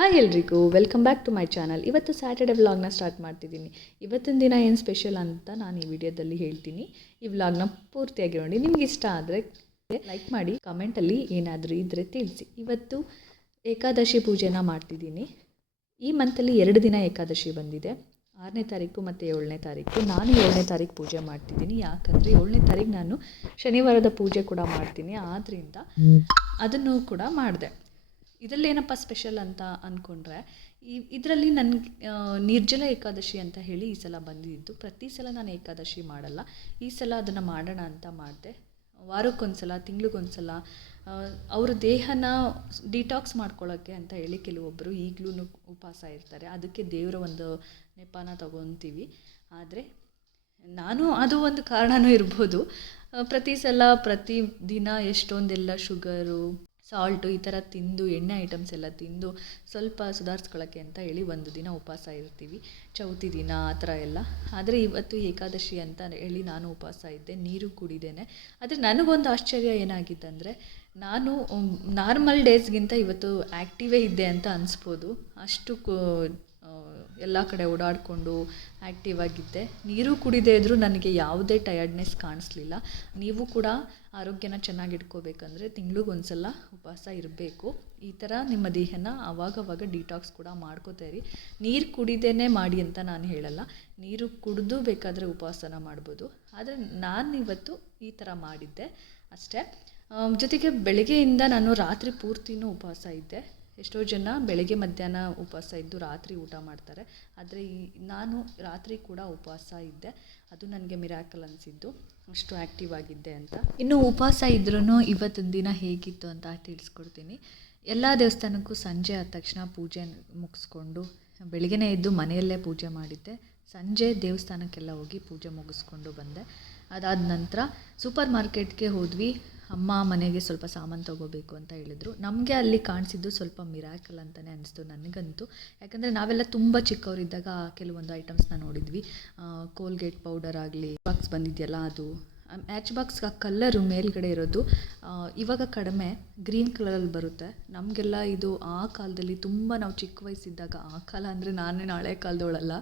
Hi ಎಲ್ರಿಗೂ welcome back to my channel ಇವತ್ತು Saturday ವ್ಲಾಗ್ನ ಸ್ಟಾರ್ಟ್ ಮಾಡ್ತಿದ್ದೀನಿ. ಇವತ್ತಿನ ದಿನ ಏನು ಸ್ಪೆಷಲ್ ಅಂತ ನಾನು ಈ ವಿಡಿಯೋದಲ್ಲಿ ಹೇಳ್ತೀನಿ. ಈ ವ್ಲಾಗ್ನ ಪೂರ್ತಿಯಾಗಿ ನೋಡಿ. ನಿಮ್ಗೆ ಇಷ್ಟ ಆದರೆ ಲೈಕ್ ಮಾಡಿ ಕಮೆಂಟಲ್ಲಿ ಏನಾದರೂ ಇದ್ದರೆ ತಿಳಿಸಿ. ಇವತ್ತು ಏಕಾದಶಿ ಪೂಜೆನ ಮಾಡ್ತಿದ್ದೀನಿ. ಈ ಮಂತಲ್ಲಿ ಎರಡು ದಿನ ಏಕಾದಶಿ ಬಂದಿದೆ. ಆರನೇ ತಾರೀಕು ಮತ್ತು ಏಳನೇ ತಾರೀಕು. ನಾನು ಏಳನೇ ತಾರೀಕು ಪೂಜೆ ಮಾಡ್ತಿದ್ದೀನಿ. ಯಾಕಂದರೆ ಏಳನೇ ತಾರೀಕು ನಾನು ಶನಿವಾರದ ಪೂಜೆ ಕೂಡ ಮಾಡ್ತೀನಿ. ಆದ್ದರಿಂದ ಅದನ್ನು ಕೂಡ ಮಾಡಿದೆ. ಇದರಲ್ಲಿ ಏನಪ್ಪ ಸ್ಪೆಷಲ್ ಅಂತ ಅಂದ್ಕೊಂಡ್ರೆ ಈ ಇದರಲ್ಲಿ ನನಗೆ ನಿರ್ಜಲ ಏಕಾದಶಿ ಅಂತ ಹೇಳಿ ಈ ಸಲ ಬಂದಿದ್ದು. ಪ್ರತಿ ಸಲ ನಾನು ಏಕಾದಶಿ ಮಾಡಲ್ಲ. ಈ ಸಲ ಅದನ್ನು ಮಾಡೋಣ ಅಂತ ಮಾಡಿದೆ. ವಾರಕ್ಕೊಂದ್ಸಲ, ತಿಂಗ್ಳಿಗೊಂದ್ಸಲ ಅವ್ರ ದೇಹನ ಡಿಟಾಕ್ಸ್ ಮಾಡ್ಕೊಳ್ಳೋಕ್ಕೆ ಅಂತ ಹೇಳಿ ಕೆಲವೊಬ್ಬರು ಈಗಲೂ ಉಪವಾಸ ಇರ್ತಾರೆ. ಅದಕ್ಕೆ ದೇವರ ಒಂದು ನೆಪನ ತಗೊತೀವಿ. ಆದರೆ ನಾನು ಅದು ಒಂದು ಕಾರಣವೂ ಇರ್ಬೋದು. ಪ್ರತಿ ಸಲ ಪ್ರತಿ ದಿನ ಎಷ್ಟೊಂದೆಲ್ಲ ಶುಗರು ಸಾಲ್ಟು ಈ ಥರ ತಿಂದು, ಎಣ್ಣೆ ಐಟಮ್ಸ್ ಎಲ್ಲ ತಿಂದು ಸ್ವಲ್ಪ ಸುಧಾರಿಸ್ಕೊಳ್ಳೋಕ್ಕೆ ಅಂತ ಹೇಳಿ ಒಂದು ದಿನ ಉಪವಾಸ ಇರ್ತೀವಿ. ಚೌತಿ ದಿನ ಆ ಥರ ಎಲ್ಲ. ಆದರೆ ಇವತ್ತು ಏಕಾದಶಿ ಅಂತ ಹೇಳಿ ನಾನು ಉಪವಾಸ ಇದ್ದೆ, ನೀರು ಕುಡಿದೇನೆ. ಆದರೆ ನನಗೊಂದು ಆಶ್ಚರ್ಯ ಏನಾಗಿತ್ತಂದರೆ, ನಾನು ನಾರ್ಮಲ್ ಡೇಸ್ಗಿಂತ ಇವತ್ತು ಆ್ಯಕ್ಟಿವೇ ಇದ್ದೆ ಅಂತ ಅನಿಸ್ಬೋದು. ಅಷ್ಟು ಎಲ್ಲ ಕಡೆ ಓಡಾಡಿಕೊಂಡು ಆ್ಯಕ್ಟಿವ್ ಆಗಿದ್ದೆ. ನೀರು ಕುಡಿದೇ ಇದ್ದರೂ ನನಗೆ ಯಾವುದೇ ಟಯರ್ಡ್ನೆಸ್ ಕಾಣಿಸ್ಲಿಲ್ಲ. ನೀವು ಕೂಡ ಆರೋಗ್ಯನ ಚೆನ್ನಾಗಿ ಇಟ್ಕೋಬೇಕಂದ್ರೆ ತಿಂಗ್ಳಿಗೊಂದ್ಸಲ ಉಪವಾಸ ಇರಬೇಕು. ಈ ಥರ ನಿಮ್ಮ ದೇಹನ ಅವಾಗವಾಗ ಡಿಟಾಕ್ಸ್ ಕೂಡ ಮಾಡ್ಕೋತಾಯಿರಿ ನೀರು ಕುಡಿದೇನೆ ಮಾಡಿ ಅಂತ ನಾನು ಹೇಳಲ್ಲ. ನೀರು ಕುಡಿದು ಬೇಕಾದರೆ ಉಪವಾಸನ ಮಾಡ್ಬೋದು. ಆದರೆ ನಾನು ಇವತ್ತು ಈ ಥರ ಮಾಡಿದ್ದೆ ಅಷ್ಟೇ. ಜೊತೆಗೆ ಬೆಳಗ್ಗೆಯಿಂದ ನಾನು ರಾತ್ರಿ ಪೂರ್ತಿನೂ ಉಪವಾಸ ಇದ್ದೆ. ಎಷ್ಟೋ ಜನ ಬೆಳಗ್ಗೆ ಮಧ್ಯಾಹ್ನ ಉಪವಾಸ ಇದ್ದು ರಾತ್ರಿ ಊಟ ಮಾಡ್ತಾರೆ. ಆದರೆ ಈ ನಾನು ರಾತ್ರಿ ಕೂಡ ಉಪವಾಸ ಇದ್ದೆ. ಅದು ನನಗೆ ಮಿರಾಕಲ್ ಅನಿಸಿದ್ದು. ಅಷ್ಟು ಆ್ಯಕ್ಟಿವ್ ಆಗಿದ್ದೆ ಅಂತ. ಇನ್ನು ಉಪವಾಸ ಇದ್ರೂ ಇವತ್ತಿನ ದಿನ ಹೇಗಿತ್ತು ಅಂತ ತಿಳಿಸ್ಕೊಡ್ತೀನಿ. ಎಲ್ಲ ದೇವಸ್ಥಾನಕ್ಕೂ ಸಂಜೆ ಆದ ತಕ್ಷಣ ಪೂಜೆ ಮುಗಿಸ್ಕೊಂಡು, ಬೆಳಗ್ಗೆನೇ ಎದ್ದು ಮನೆಯಲ್ಲೇ ಪೂಜೆ ಮಾಡಿದ್ದೆ. ಸಂಜೆ ದೇವಸ್ಥಾನಕ್ಕೆಲ್ಲ ಹೋಗಿ ಪೂಜೆ ಮುಗಿಸ್ಕೊಂಡು ಬಂದೆ. ಅದಾದ ನಂತರ ಸೂಪರ್ ಮಾರ್ಕೆಟ್ಗೆ ಹೋದ್ವಿ. ಅಮ್ಮ ಮನೆಗೆ ಸ್ವಲ್ಪ ಸಾಮಾನು ತೊಗೋಬೇಕು ಅಂತ ಹೇಳಿದರು. ನಮಗೆ ಅಲ್ಲಿ ಕಾಣಿಸಿದ್ದು ಸ್ವಲ್ಪ ಮಿರಾಕಲ್ ಅಂತಲೇ ಅನಿಸ್ತು ನನಗಂತೂ. ಯಾಕಂದರೆ ನಾವೆಲ್ಲ ತುಂಬ ಚಿಕ್ಕವರಿದ್ದಾಗ ಕೆಲವೊಂದು ಐಟಮ್ಸ್ನ ನೋಡಿದ್ವಿ. ಕೋಲ್ಗೇಟ್ ಪೌಡರ್ ಆಗಲಿ ಬಾಕ್ಸ್ ಬಂದಿದೆಯಲ್ಲ ಅದು. ಮ್ಯಾಚ್ ಬಾಕ್ಸ್ ಆ ಕಲ್ಲರು ಮೇಲ್ಗಡೆ ಇರೋದು ಇವಾಗ ಕಡಿಮೆ ಗ್ರೀನ್ ಕಲರಲ್ಲಿ ಬರುತ್ತೆ. ನಮಗೆಲ್ಲ ಇದು ಆ ಕಾಲದಲ್ಲಿ ತುಂಬ ನಾವು ಚಿಕ್ಕ ವಯಸ್ಸಿದ್ದಾಗ ಆ ಕಾಲ ಅಂದರೆ ನಾನೇ ಹಳೆ ಕಾಲದವಳಲ್ಲ.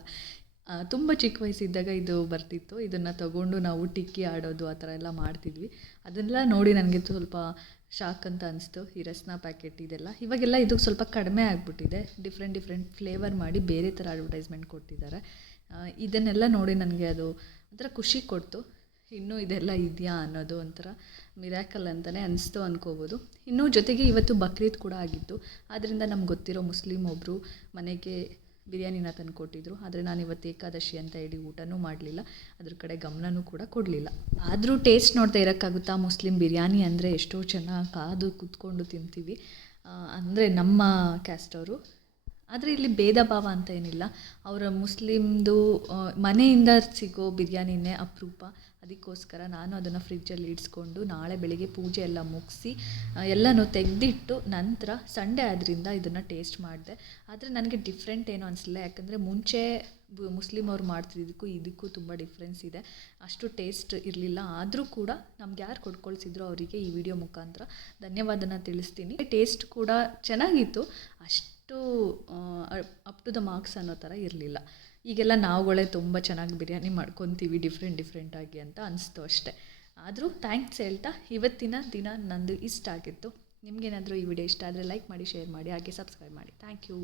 ತುಂಬ ಚಿಕ್ಕ ವಯಸ್ಸಿದ್ದಾಗ ಇದು ಬರ್ತಿತ್ತು. ಇದನ್ನು ತಗೊಂಡು ನಾವು ಟಿಕ್ಕಿ ಆಡೋದು ಆ ಥರ ಎಲ್ಲ ಮಾಡ್ತಿದ್ವಿ. ಅದನ್ನೆಲ್ಲ ನೋಡಿ ನನಗೆ ಸ್ವಲ್ಪ ಶಾಕ್ ಅಂತ ಅನಿಸ್ತು. ಈ ರಸ್ನ ಪ್ಯಾಕೆಟ್ ಇದೆಲ್ಲ. ಇವಾಗೆಲ್ಲ ಇದು ಸ್ವಲ್ಪ ಕಡಿಮೆ ಆಗಿಬಿಟ್ಟಿದೆ. ಡಿಫ್ರೆಂಟ್ ಡಿಫ್ರೆಂಟ್ ಫ್ಲೇವರ್ ಮಾಡಿ ಬೇರೆ ಥರ ಅಡ್ವರ್ಟೈಸ್ಮೆಂಟ್ ಕೊಡ್ತಿದ್ದಾರೆ ಇದನ್ನೆಲ್ಲ ನೋಡಿ ನನಗೆ ಅದು ಒಂಥರ ಖುಷಿ ಕೊಡ್ತು. ಇನ್ನೂ ಇದೆಲ್ಲ ಇದೆಯಾ ಅನ್ನೋದು ಒಂಥರ ಮಿರಾಕಲ್ ಅಂತಲೇ ಅನಿಸ್ತು ಅಂದ್ಕೋಬೋದು ಇನ್ನೂ ಜೊತೆಗೆ ಇವತ್ತು ಬಕ್ರೀದ್ ಕೂಡ ಆಗಿತ್ತು. ಆದ್ದರಿಂದ ನಮ್ಗೆ ಗೊತ್ತಿರೋ ಮುಸ್ಲಿಮ್ ಒಬ್ಬರು ಮನೆಗೆ ಬಿರಿಯಾನಿನ ತಂದು ಕೊಟ್ಟಿದ್ರು. ಆದರೆ ನಾನು ಇವತ್ತು ಏಕಾದಶಿ ಅಂತ ಹೇಳಿ ಊಟನೂ ಮಾಡಲಿಲ್ಲ. ಅದ್ರ ಕಡೆ ಗಮನನೂ ಕೂಡ ಕೊಡಲಿಲ್ಲ. ಆದರೂ ಟೇಸ್ಟ್ ನೋಡ್ತಾ ಇರೋಕ್ಕಾಗುತ್ತಾ ಮುಸ್ಲಿಂ ಬಿರಿಯಾನಿ ಅಂದರೆ ಎಷ್ಟೋ ಚೆನ್ನಾಗಿ ಕಾದು ಕುತ್ಕೊಂಡು ತಿಂತೀವಿ. ಅಂದರೆ ನಮ್ಮ ಕ್ಯಾಸ್ಟ್ ಅವರು ಆದರೆ ಇಲ್ಲಿ ಭೇದ ಭಾವ ಅಂತ ಏನಿಲ್ಲ. ಅವರ ಮುಸ್ಲಿಮ್ದು ಮನೆಯಿಂದ ಸಿಗೋ ಬಿರಿಯಾನಿನೇ ಅಪರೂಪ. ಅದಕ್ಕೋಸ್ಕರ ನಾನು ಅದನ್ನು ಫ್ರಿಜ್ಜಲ್ಲಿ ಇಡಿಸ್ಕೊಂಡು ನಾಳೆ ಬೆಳಿಗ್ಗೆ ಪೂಜೆ ಎಲ್ಲ ಮುಗಿಸಿ ಎಲ್ಲನೂ ತೆಗೆದಿಟ್ಟು ನಂತರ ಸಂಡೇ ಆದ್ದರಿಂದ ಇದನ್ನು ಟೇಸ್ಟ್ ಮಾಡಿದೆ. ಆದರೆ ನನಗೆ ಡಿಫ್ರೆಂಟ್ ಏನೂ ಅನಿಸಲಿಲ್ಲ ಯಾಕಂದರೆ ಮುಂಚೆ ಮುಸ್ಲಿಮ್ ಅವ್ರು ಮಾಡ್ತಿದ್ದಕ್ಕೂ ಇದಕ್ಕೂ ತುಂಬ ಡಿಫ್ರೆನ್ಸ್ ಇದೆ. ಅಷ್ಟು ಟೇಸ್ಟ್ ಇರಲಿಲ್ಲ. ಆದರೂ ಕೂಡ ನಮ್ಗೆ ಯಾರು ಕೊಡ್ಕೊಳ್ಸಿದ್ರು ಅವರಿಗೆ ಈ ವಿಡಿಯೋ ಮುಖಾಂತರ. ಧನ್ಯವಾದನ ತಿಳಿಸ್ತೀನಿ. ಟೇಸ್ಟ್ ಕೂಡ ಚೆನ್ನಾಗಿತ್ತು. ಅಷ್ಟು ಅಪ್ ಟು ದ ಮಾರ್ಕ್ಸ್ ಅನ್ನೋ ಥರ ಇರಲಿಲ್ಲ. ಈಗೆಲ್ಲ ನಾವುಗಳೇ ತುಂಬ ಚೆನ್ನಾಗಿ ಬಿರಿಯಾನಿ ಮಾಡ್ಕೊತೀವಿ ಡಿಫ್ರೆಂಟ್ ಡಿಫ್ರೆಂಟಾಗಿ ಅಂತ ಅನಿಸ್ತು ಅಷ್ಟೇ. ಆದರೂ ಥ್ಯಾಂಕ್ಸ್ ಹೇಳ್ತಾ ಇವತ್ತಿನ ದಿನ ನಂದು ಇಷ್ಟ ಆಗಿತ್ತು. ನಿಮಗೇನಾದರೂ ಈ ವಿಡಿಯೋ ಇಷ್ಟ ಆದರೆ ಲೈಕ್ ಮಾಡಿ ಶೇರ್ ಮಾಡಿ, ಹಾಗೆ ಸಬ್ಸ್ಕ್ರೈಬ್ ಮಾಡಿ. Thank you